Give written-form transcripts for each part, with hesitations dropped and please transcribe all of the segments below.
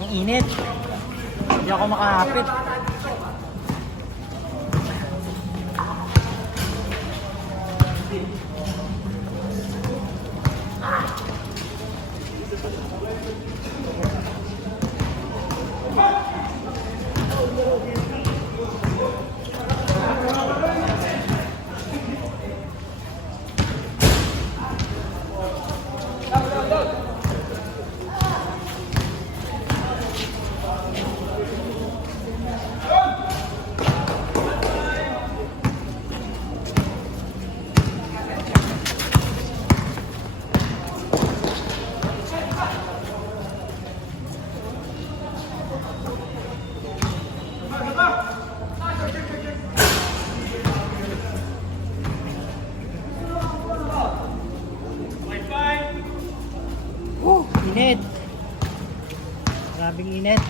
Ang init. Hindi ako makahapit. Init. Grabing init.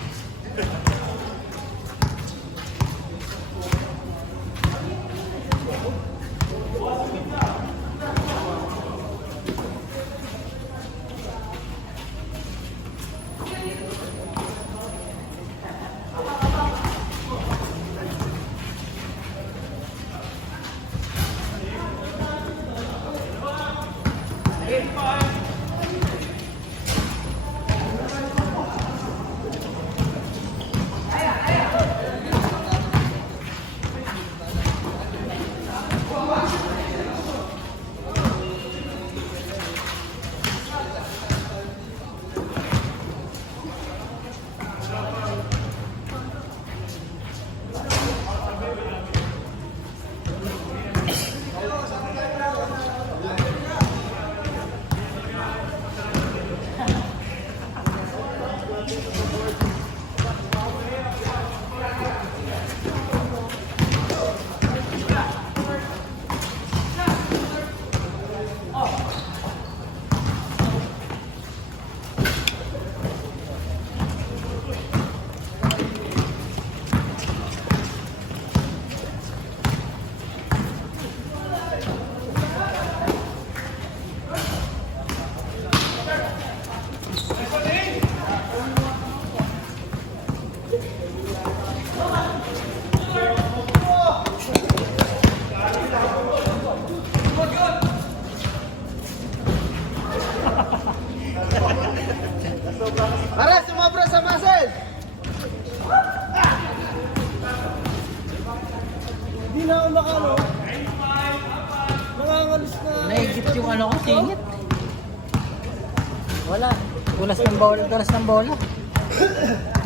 Dulas ng bola.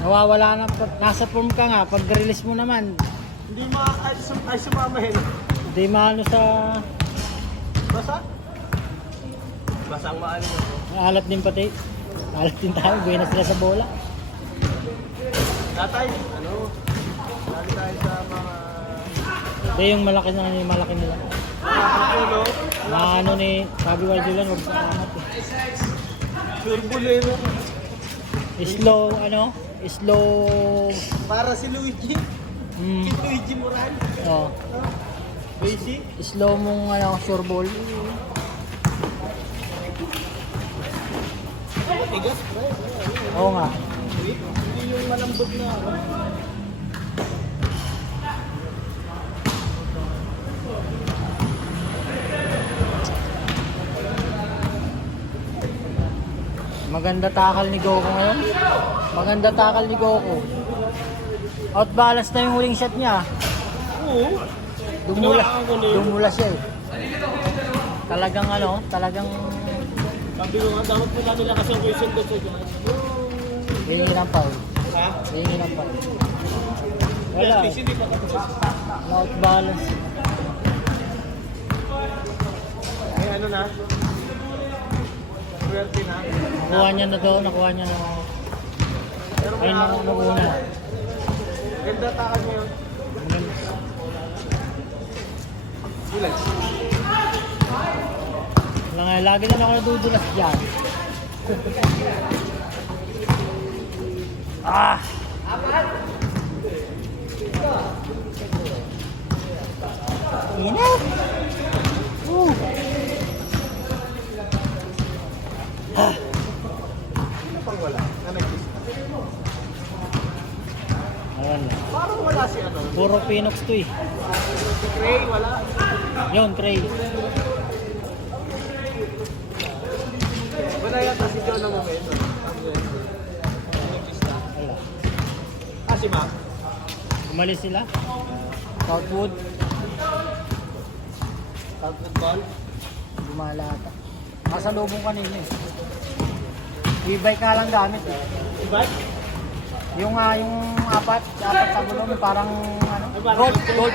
Nawawala na, nasa form ka nga, pag release mo naman, Hindi ay sumamahin. hindi maano sa Basa? Basang maano mo. alat din pati. Alat din tayo, buhay na sila sa bola. Tatay, ano? Lagi tayo sa mga... Hindi yung malaki na yung malaki nila. Ano? Na ano ni Sabi Waljulan, huwag sa angat eh. Turbulero. Slow, slow, Para si Luigi. mm, Si Luigi Moran. oh, Luigi. slow mong sure ball. Tigas, pre. Oo nga. Hindi yung malambot na ano. Maganda takal ni Goku ngayon. Maganda takal ni Goku. Out balance na yung huling shot niya. Oo. Dumula siya eh. Talagang talagang Sabi ko nga, dapat mo namin lakas ang question doon sa dyan. hingin ang foul. Ha? Hingin ang foul. Wala. Wala. Hindi pa tapos. Out balance. May ano na? Swerte na. Nakuha niya na doon. Nakuha niya na. Pero Ayun na una. Ganda takal mo yun. Bulag. Lagi na ako nadudulas dyan. Ah! Init! Ano pang wala? Na nag-kiss na. Ayan lang. Parang wala si ano. Puro Pinox to eh. Si Cray, wala. Yun, Trey. Wala yata si Joe na momento. Nag-kiss na. Wala. Ah, si Mac. Umalis sila. Southwood. South football. Gumala ata. Nasa lubong kanina eh. E-bike ka lang gamit eh. Si Bike? Yung apat sa gulong parang gold.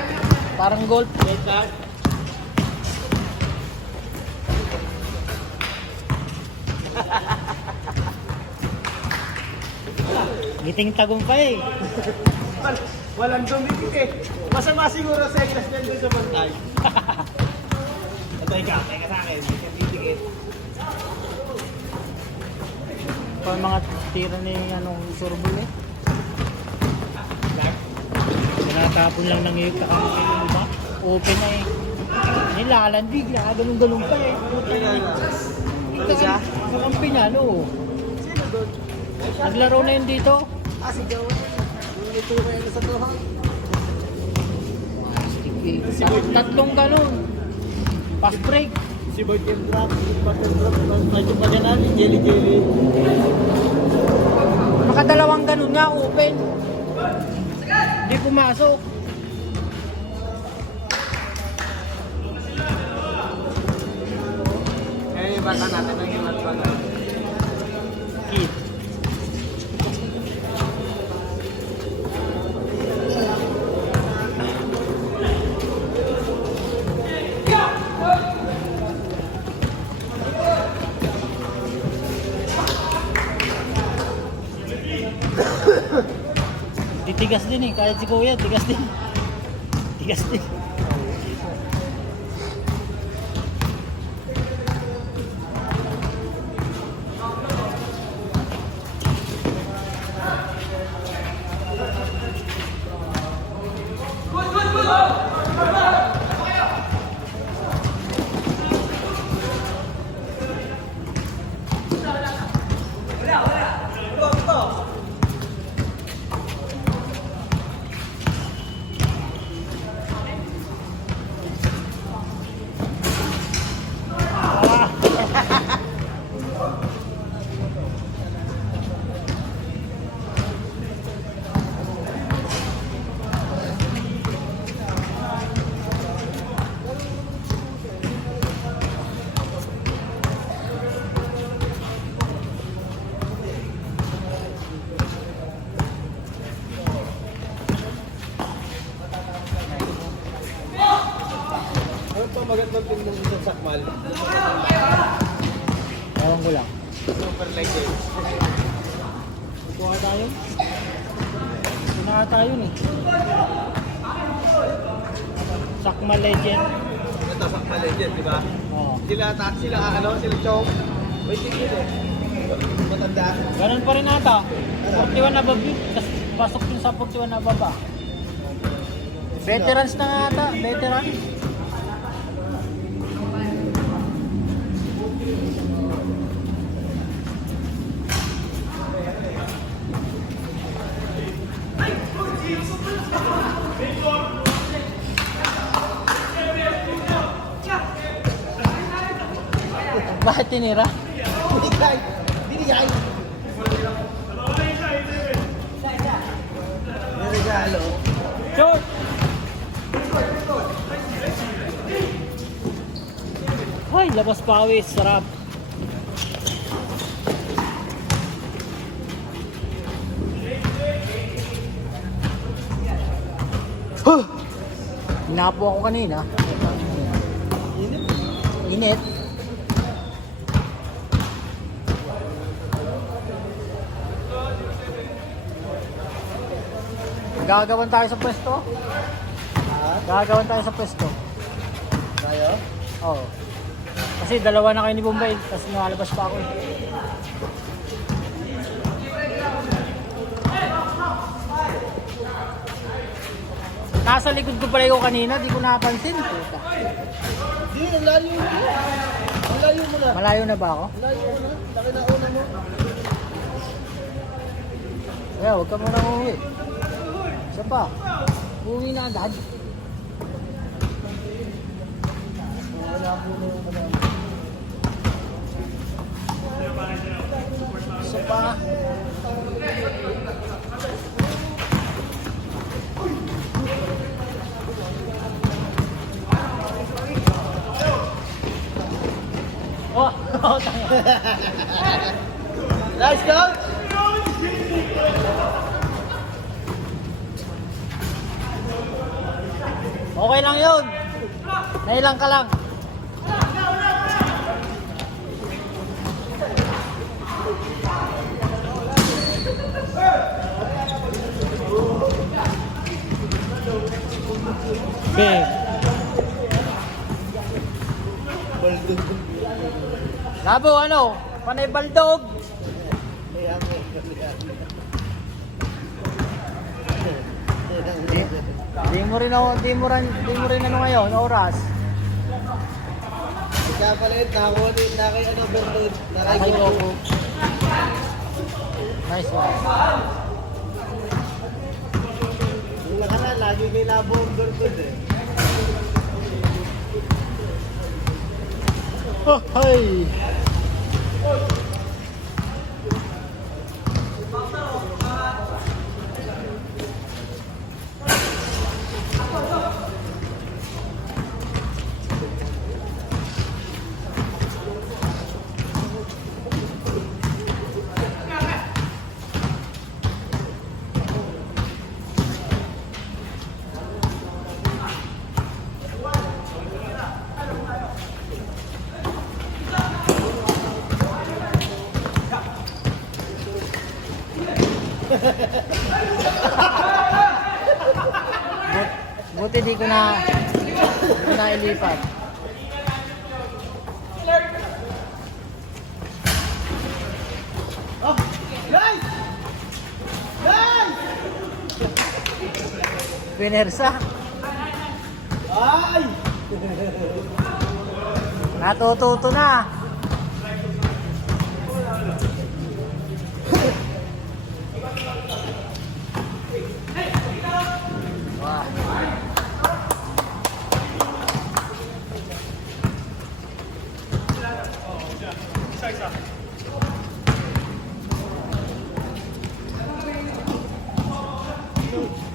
Parang gold. Red card. Giting tagumpay eh. Walang dumikit eh. Masama siguro sa class niyan doon sa bantay. Teka sa akin. Dikit. Pa mga tira ni Surbul eh. Tinatapon lang ng iyok kakang ba? Open na eh. Nilalan bigla, ganun-ganun pa eh. Ano siya? Kakampi niya, no? Sino doon? Naglaro na yun dito. Ah, si Joe. Ito kayo sa tuhang. Tatlong ganun. Pass break. Si Boyd and Drop. Medyo pa dyan natin. Jelly. Nakadalawang ganun nga, open. Hindi pumasok. Kaya yung bata natin ang yung nagbagal. Kid. Titigas din eh, kahit si Kuya, tigas din. Tigas din. magpapin ng isang sakmal. Ewan ko lang. Super legend. Kuha tayo. Kuha tayo eh. Sakma Legend. Ito sakmal legend, di ba? Oo. Sila Chong. May tingin eh. Matanda. Ganun pa rin ata. 41 na babi. Tapos pasok yun sa 41 na baba. Veterans na nga ata. Veteran. Bakit tinira? Binigay! Binigay! May regalo. Short! Ay, labas pawis. Sarap. Hinapo ako kanina. Init. Gagawan tayo sa pwesto. Gagawan tayo sa pwesto. Tayo? Oo. Kasi dalawa na kayo ni Bombay, tapos nakalabas pa ako eh. Nasa likod ko pala yung kanina, di ko napansin. Puta. Di, ang layo mo. Ang layo mo na. Malayo na ba ako? Ang layo mo na. Laki na una mo. Kaya huwag ka muna uuwi. Isa pa. Uuwi na agad. Wala po na yung ano. Isa pa. Oh, oh, tanga. Nice go! Okay lang yun. Nailang ka lang. Big. Baldog. Labo, ano? Panay baldog. Ayan, Di mo rin ano ngayon, oras. Kaya pala yun, nakakuha din na kay ano, Bernard. Na Kay kay Goku. Goku. Nice one. Wala ka na, lagi may labo ang Bernard eh. Oh, hey. Buti di ko na ilipat. Oh! Nice! Nice! Pinersa. Ay! Natututo na. Wow.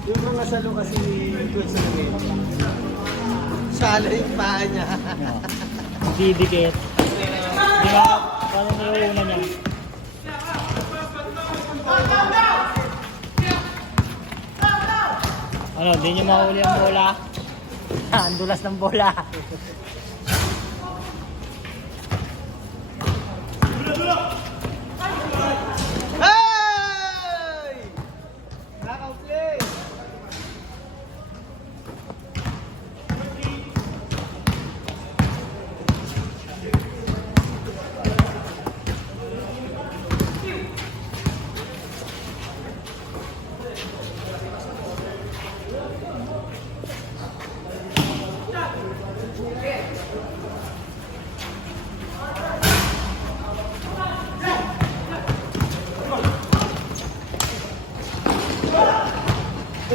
Yung mga salo kasi good sa rin. Salo yung paa niya. Didikit. Di ba? Paano niya niya? Ano, di niyo mahuli ang bola? Ang dulas ng bola. Uy,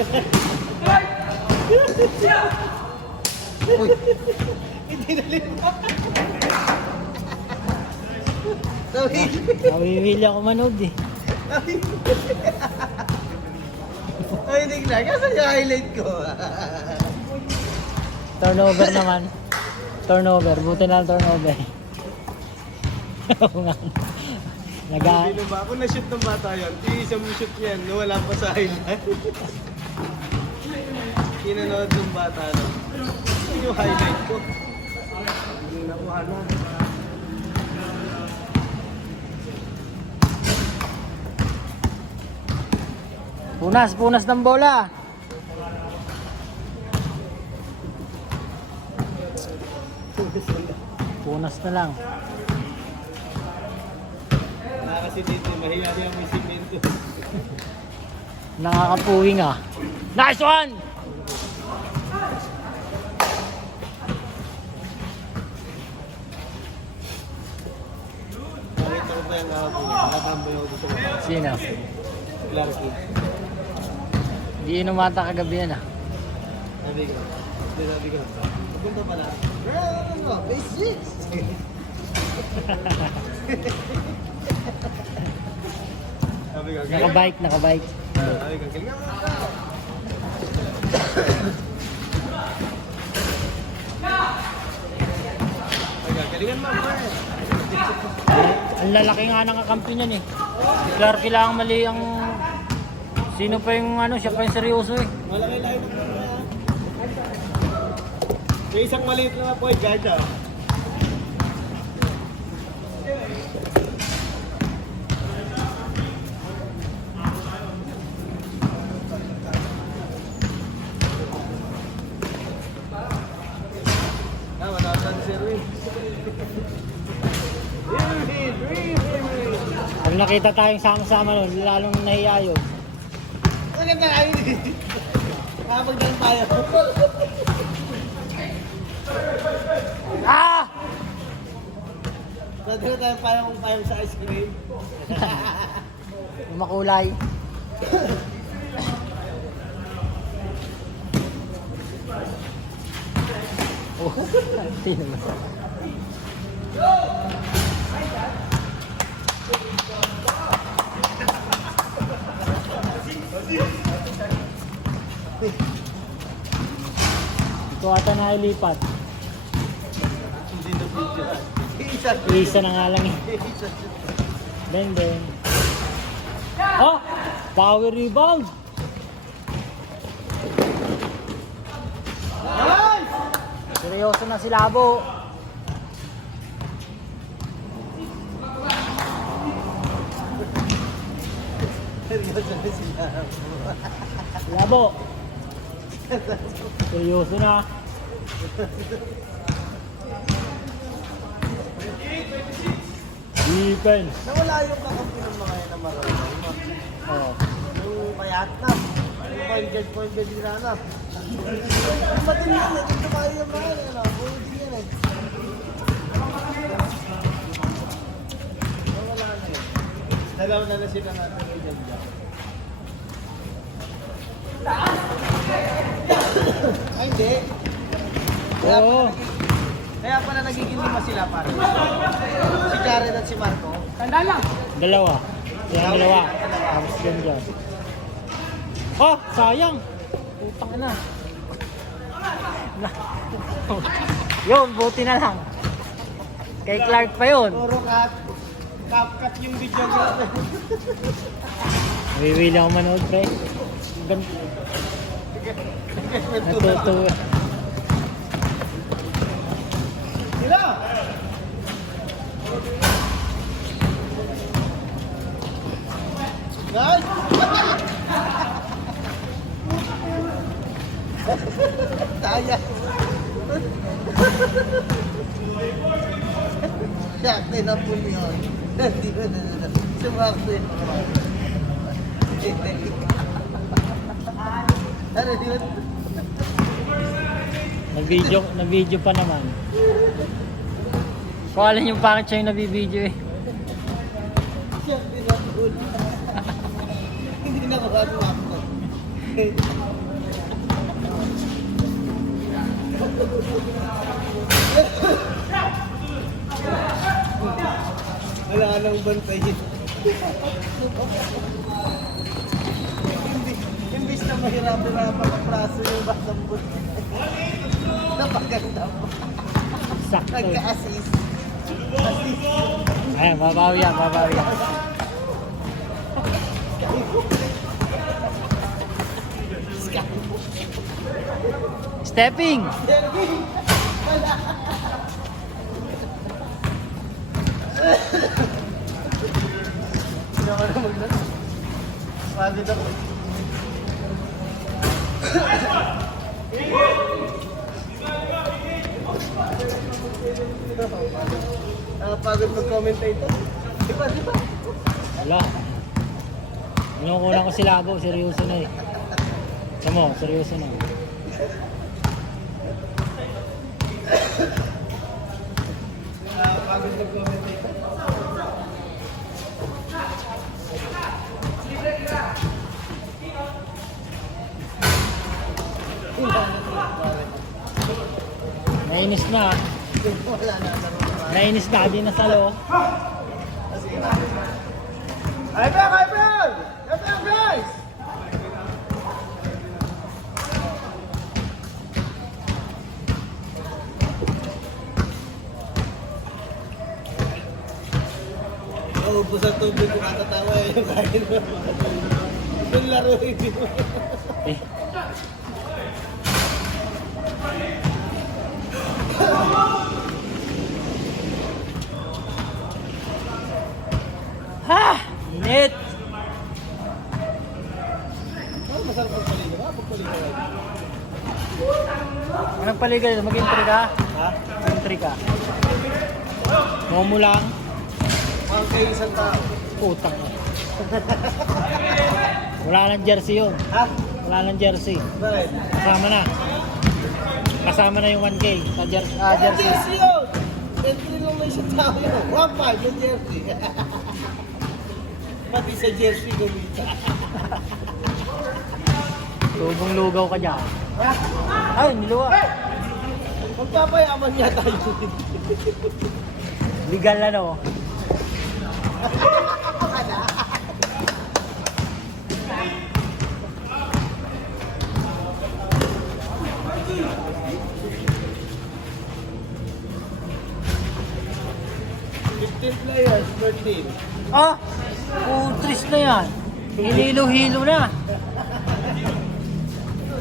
Hindi na lima. Sabi. nawiwili ako manood eh. Ay, hindi na. Kasi yung highlight ko. Turnover naman. Turnover, buti na lang turnover. Oo nga. Naga... Hindi ba? Kung na-shoot ng bata yan, isang shoot yan, wala pa sa highlight. Kinanood ng bata no? Yun yung highlight ko. Hindi nakuha na. Punas ng bola. Punas na lang. Wala kasi dito, mahiya-hiya mo yung simento. Nakakapuwing ah. Nice one! Nakita ko pa yung kahapon. Nakatambay ako dito sa mga. Sino? Clarky. Di inumata kagabi yan ah. Sabi ko. Sabi ko. Pupunta pala. Ano? Base hits! Sabi ko. Nakabike. Sabi ko. Galing nga. Sabi ko. Galingan mo. Ang lalaki nga ng kakampi niyan eh. Si Clark kailangan mali ang... Sino pa yung ano, siya pa yung seryoso eh. Malaki layo ng mga. May isang maliit na point guard ah. Matasan si Ruin. Pag nakita tayong sama-sama nun, lalong nahiya yun. Maganda kayo eh. Kapag lang tayo. Ah! Pwede na tayo payong sa ice cream. Yung makulay. Oh, sino ba? Ito ata na ilipat. Hindi na video. Isa. Isa na nga lang eh. Isa. Ben. Oh! Power rebound! Nice! Seryoso na si Labo. Seryoso na sila. Labo. Seryoso na. Defense. Nawala yung kakampi ng mga yan na marunong. Oh. Yung payat na. Yung point guard din na. Yung matin yan eh. Kung tumayo yung mga yan. Buhay din yan eh. Nawala na eh. Dalaw na sila nga ng ganyan dyan. Ay hindi. Oo. Kaya pala nagiging lima sila pare. Si Jared at si Marco. Dalawa. Yan dalawa. Tapos yan dyan. Oh, sayang. Putang na. Yun, buti na lang. Kay Clark pa yun. Puro cut yung video natin. Wiwili ako manood, pre. Natutuwa. Sila! Guys! Taya! Sakto na po yun. Hindi ko na. Sumakto yun. Ano yun? Nag-video pa naman. Kung alin yung pangit siya yung nabibideo eh. Sakto na po. Hindi na ko ako. nang bantayin. Imbis na mahirap-hirapan ang praso yung batang buti. Napaganda mo. Sakto. Nagka-assist. Assist. Ayan, babawi yan, babawi yan. Stepping! Hindi ako na maglaro. Pagod ako. Pagod mag-commentator. Di ba? Wala. Inukulang ko si Labo, seryoso na eh. Tama mo, seryoso na. Pagod mag-commentator. Nainis na. Wala na. Nainis na, di nasalo. Hi, Bell! Guys! Ubus ang tubig ko katatawa eh. Yung kain mo. Yung laro hindi mo. Eh. Ha! Init! Masarap ang paligo. Pagpaligo. Anong paligay? Mag-entry ka? Ha? Entry ka. Momo lang. Mga kayo isang tao. Putang na. Wala nang jersey yun. Ha? Wala nang jersey. Bakit? Kasama na. Kasama na yung 1K sa jersey. Jersey yun! Entry lang may isang tao yun. 1.5 yung jersey. Pati sa jersey gumita. Tubong lugaw ka dyan. Ay, niluwa. Magpapayaman niya tayo. Legal na no. Players per team. Ah! Putris na yan. Hililo-hilo na.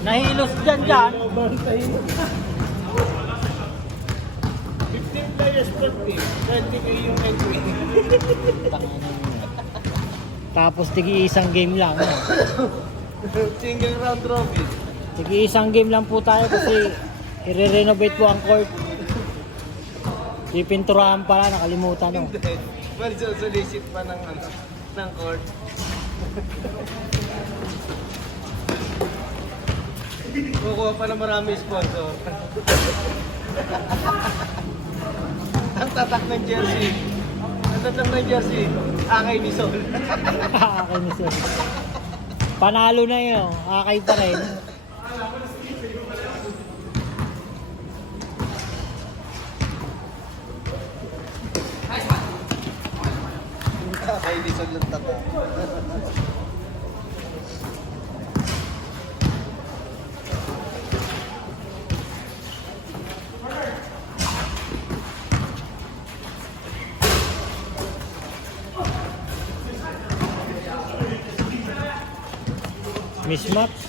Nahilos dyan. 15 players per team. 20k yung entry. Tapos tigi isang game lang. No? Single round robin. Tigi isang game lang po tayo kasi i-renovate po ang court. Pipinturahan pala, nakalimutan no. Well, solicit pa ng court. Kukuha pa na marami sponsor. Ang tatak ng jersey. Ang tatak ng jersey. Akay ni Sol. Akay ni sir. Panalo na yun. Akay pa rin. Akay ni Sol ng tatak. Mismatch.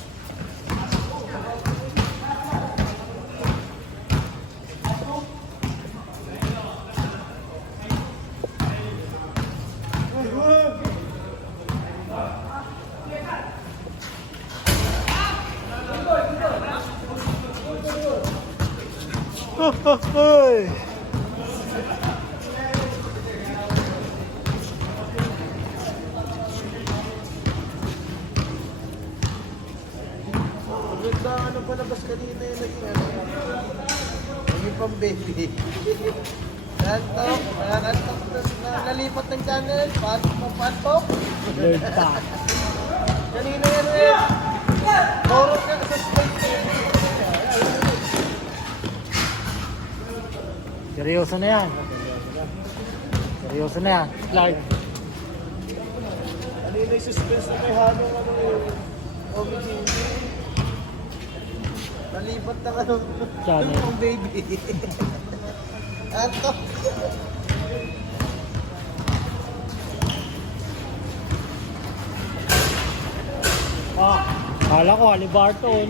Ganda ano palabas kanina yung naging ano. Naging pang-baby. Nantok, nalipat ng channel, papantok. Blurred pa. Kanina yan eh. Toro ka sa space. Seryoso na yan. Seryoso na yan. Clark. Ano yung may suspense na may halong ano yung OBG? Nalipat ng ano? Channel. Yung baby. Ato. Ah, kala ko Haliburton.